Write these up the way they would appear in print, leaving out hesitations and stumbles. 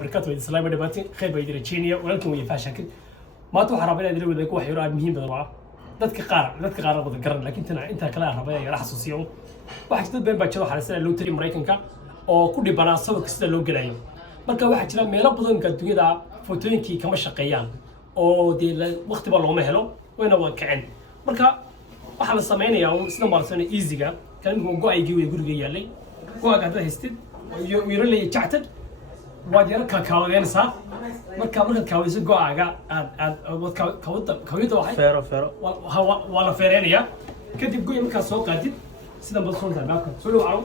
بركاته السلام عليكم خير بيدي رجينيا ولكن ويا فاشل ما توحى ربنا يدري ولا يكون حيران مهم بالرعاة dadka qaar wada garan laakiin inta kala rabay ay xasuusiyo waxa jira been bajado xalasana loo tiri Mareykanka oo ku dhibanaa sawirka sida loo galayo marka waxa jira meelo badan ka dunyada footooyinkii kama shaqeeyaan oo waqti ba looma helo wayna waan kacin marka waxa la sameeyaa sida marsan easy-ga kan go-aygii way guriga yaalay go-aaga hadda haystid iyo leeyahay jactad waad yar ka kaawadeenaysaa markaad kaawayso go-aaga kawida waxay fero waa la feereenayaa kadib go-i markaad soo qaadid sida badsoontaa baabka soo dhawaco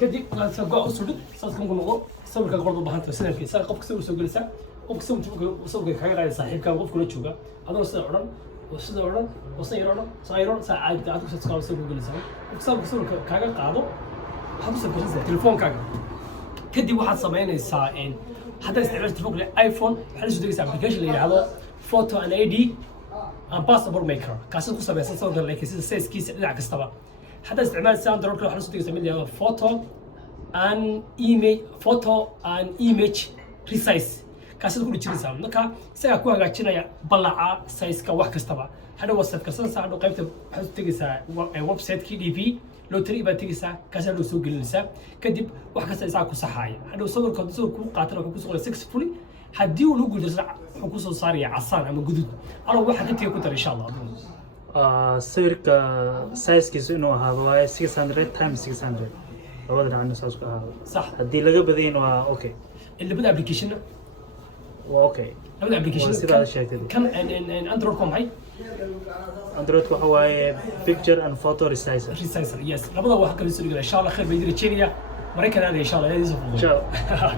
kadib sa go-a u sudhid saas kanku noqo sawirka qorda u baahanta sidankiisa qofka sawir soo gelaysaa qofka sawirka kaga qaada saaxiibkaa qof kula jooga adoo sida odhan sida odhan saa yar odhan saa caadi aad ku soo sawir gelaysaa qofka sawirka kaaga qaado waxaad u sabirinaysaa telefoonkaaga kadib waxaad samaynaysaa haddaad isticmaasho telefoonka iPhone waxaad la soo degaysaa application la yidhaahdo photo and ID and passport maker kaasoo ku samaysan sawirka laakiin sida size-kiisa dhinac kastaba haddaad isticmaalaysa Android waxaad la soo degaysaa mid la yidhaahdo photo and image resize kaasoo ku dhijinaysaa marka isagaa ku hagaajinaya ballaca size-ka wax kastaba hadhow WhatsApp ka sanaysaa hadhow qaybta waxaad u tegaysaa website-kii DP loo tiri baa tegaysaa kaasoo loo soo gelinaysaa kadib wax kasta isaga ku saxaaya hadhow sawirka ku qaatan oo ku soo qoray successfully haddii uu lagu guuldarsan wuxuu ku soo saaraya casaan ama guduud anoo waxa intii ku dar insha Allah sawirka size-kiisu inuu ahaado waa 600 times 600 labada dhinac saas ku ahaado صح haddii laga badiyeen waa okay اللي بدا ابلكيشن waa okay بدا ابلكيشن sidaad sheegtay كان اندرويد كوم هاي Android waxa waaye picture and photo resizer ريسايسر يس لبدا waxa kale soo dhigay insha Allah khayr bay jiri Kenya Mareykan aad insha Allah insha Allah